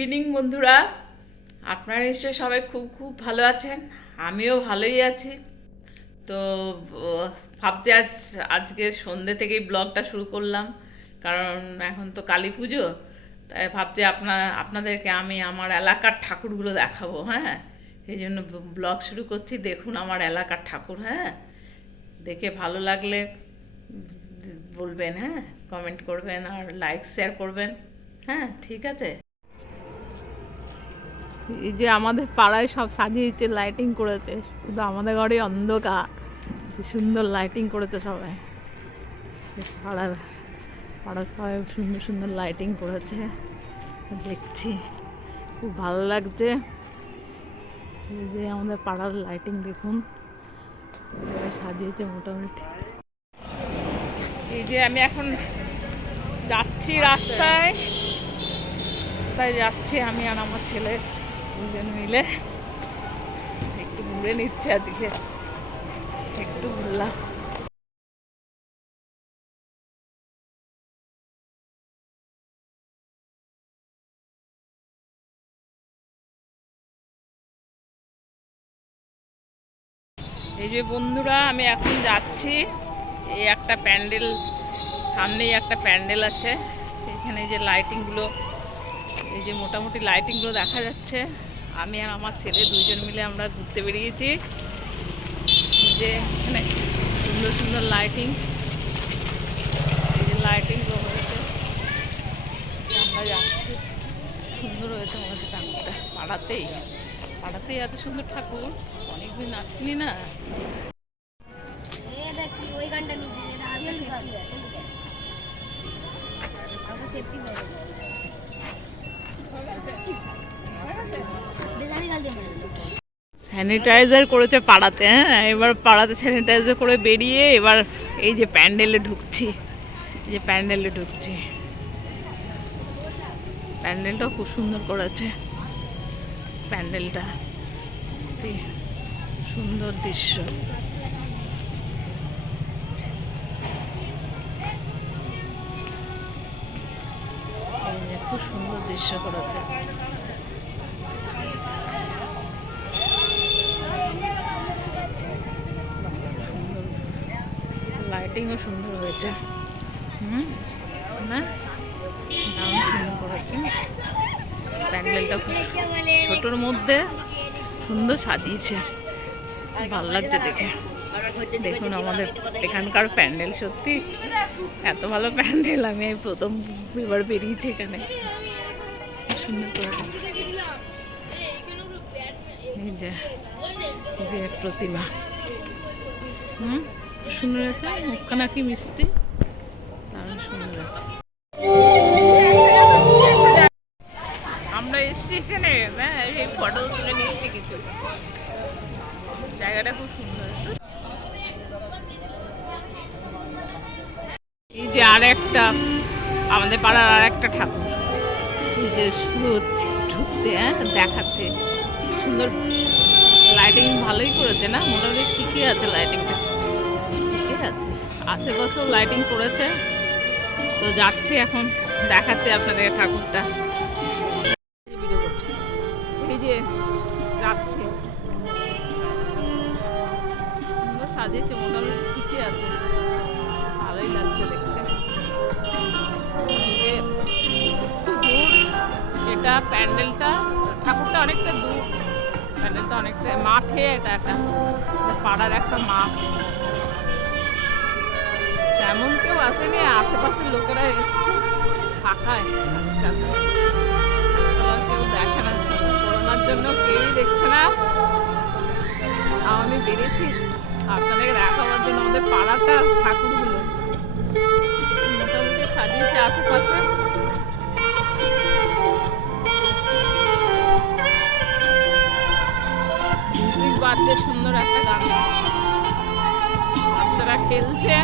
Evening বন্ধুরা। আপনারা নিশ্চয়ই সবাই খুব খুব ভালো আছেন। আমিও ভালোই আছি। তো ভাবছি আজ, আজকে সন্ধ্যে থেকেই ব্লগটা শুরু করলাম। কারণ এখন তো কালী পুজো। তাই ভাবছি আপনার আপনাদেরকে আমি আমার এলাকার ঠাকুরগুলো দেখাবো হ্যাঁ? সেই জন্য ব্লগ শুরু করছি। দেখুন আমার এলাকার ঠাকুর হ্যাঁ? দেখে ভালো লাগলে বলবেন হ্যাঁ? কমেন্ট করবেন আর লাইক শেয়ার করবেন। হ্যাঁ ঠিক আছে? এই যে আমাদের পাড়ায় সব সাজিয়েছে লাইটিং করেছে। শুধু আমাদের ঘরে অন্ধকার। সুন্দর লাইটিং করেছে সবাই। পাড়ার পাড়ার সবাই সুন্দর সুন্দর লাইটিং করেছে। দেখছি। খুব ভালো লাগছে। এই যে আমাদের পাড়ার লাইটিং দেখুন। সাজিয়েছে মোটামুটি। এই যে আমি এখন যাচ্ছি রাস্তায়। তাই যাচ্ছি আমি আর আমার ছেলে। দুজন মিলে একটু ঘুরে নিচ্ছে আজকে। একটু ঘুরলাম। এই যে বন্ধুরা, আমি এখন যাচ্ছি। এই একটা প্যান্ডেল, সামনেই একটা প্যান্ডেল আছে। এখানে যে লাইটিংগুলো এই যে মোটামুটি লাইটিংগুলো দেখা যাচ্ছে। আমি আর আমার ছেলে দুইজন মিলে আমরা ঘুরতে বেরিয়েছি। যে এখানে সুন্দর সুন্দর লাইটিং এই যে লাইটিংগুলো হয়েছে। আমরা যাচ্ছি। সুন্দর হয়েছে মনে হচ্ছে ঠাকুরটা পাড়াতেই। পাড়াতেই এত সুন্দর ঠাকুর। অনেকদিন আসেনি না। সেফটি স্যানিটাইজার করেছে পাড়াতে হ্যাঁ? এবার পাড়াতে স্যানিটাইজার করে বেরিয়ে এবার এই যে প্যান্ডেলে ঢুকছি। এই যে প্যান্ডেলে ঢুকছি। প্যান্ডেলটাও খুব সুন্দর করেছে। প্যান্ডেলটা। সুন্দর দৃশ্য। খুব সুন্দর দৃশ্য করেছে। লাইটিংও সুন্দর হয়েছে। হুম সুন্দর প্যান্ডেলটা ছোটোর মধ্যে সুন্দর সাজিয়েছে। ভালো লাগছে দেখে। দেখুন আমাদের এখানকার প্যান্ডেল সত্যি এত ভালো প্যান্ডেল। আমি প্রথম এবার বেরিয়েছি এখানে। সুন্দর প্রতিমা। হুম? সুন্দর আছে মুখখানা কি মিষ্টি। দারুণ সুন্দর আছে আমরা এসছি এখানে হ্যাঁ সেই ফটো তুলে নিচ্ছি কিছু। জায়গাটা খুব সুন্দর। এই যে আর একটা, আমাদের পাড়ার আর একটা ঠাকুর। এই যে শুরু হচ্ছে, ঢুকতে হ্যাঁ দেখাচ্ছে। সুন্দর লাইটিং ভালোই করেছে না? মোটামুটি ঠিকই আছে লাইটিংটা আশেপাশেও লাইটিং করেছে। তো যাচ্ছি এখন, দেখাচ্ছি আপনাদের ঠাকুরটা। এই যে যাচ্ছি সাজিয়েছে, মোটামুটি ঠিকই আছে। ভালোই লাগছে দেখতে। একটু দূর, এটা প্যান্ডেলটা, ঠাকুরটা অনেকটা দূর। প্যান্ডেলটা অনেকটা মাঠে, এটা একটা পাড়ার একটা মাঠ। আসেনি, আশেপাশের লোকেরা এসছে। ফাঁকায় আজকাল। কেউ দেখে না। করোনার জন্য কেউই দেখছে না। আমি বেরিয়েছি। আপনাদের দেখাবার জন্য আমাদের পাড়াটা ঠাকুরগুলো। মোটামুটি সাজিয়েছে আশেপাশে। মিউজিক বাজছে, সুন্দর একটা গান। বাচ্চারা খেলছে।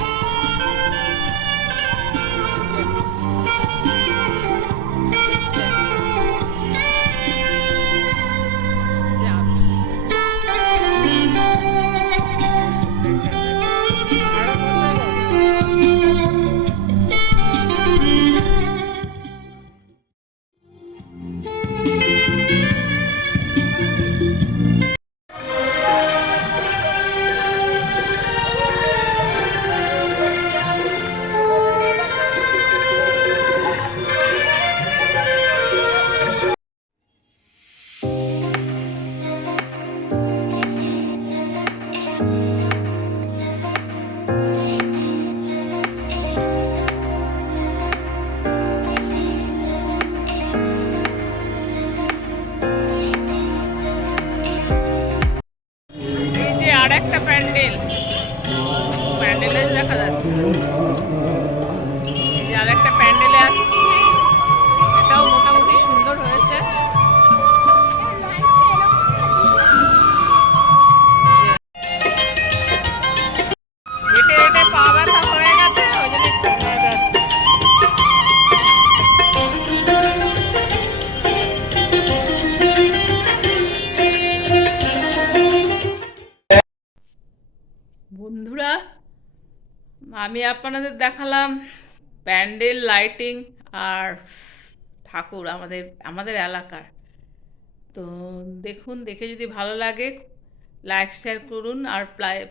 দেখা আমি আপনাদের দেখালাম প্যান্ডেল, লাইটিং আর ঠাকুর আমাদের আমাদের এলাকার। তো দেখুন, দেখে যদি ভালো লাগে লাইক শেয়ার করুন আর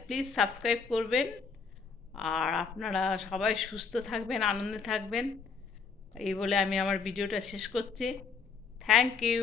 প্লিজ সাবস্ক্রাইব করবেন। আর আপনারা সবাই সুস্থ থাকবেন, আনন্দে থাকবেন। এই বলে আমি আমার ভিডিওটা শেষ করছি। Thank you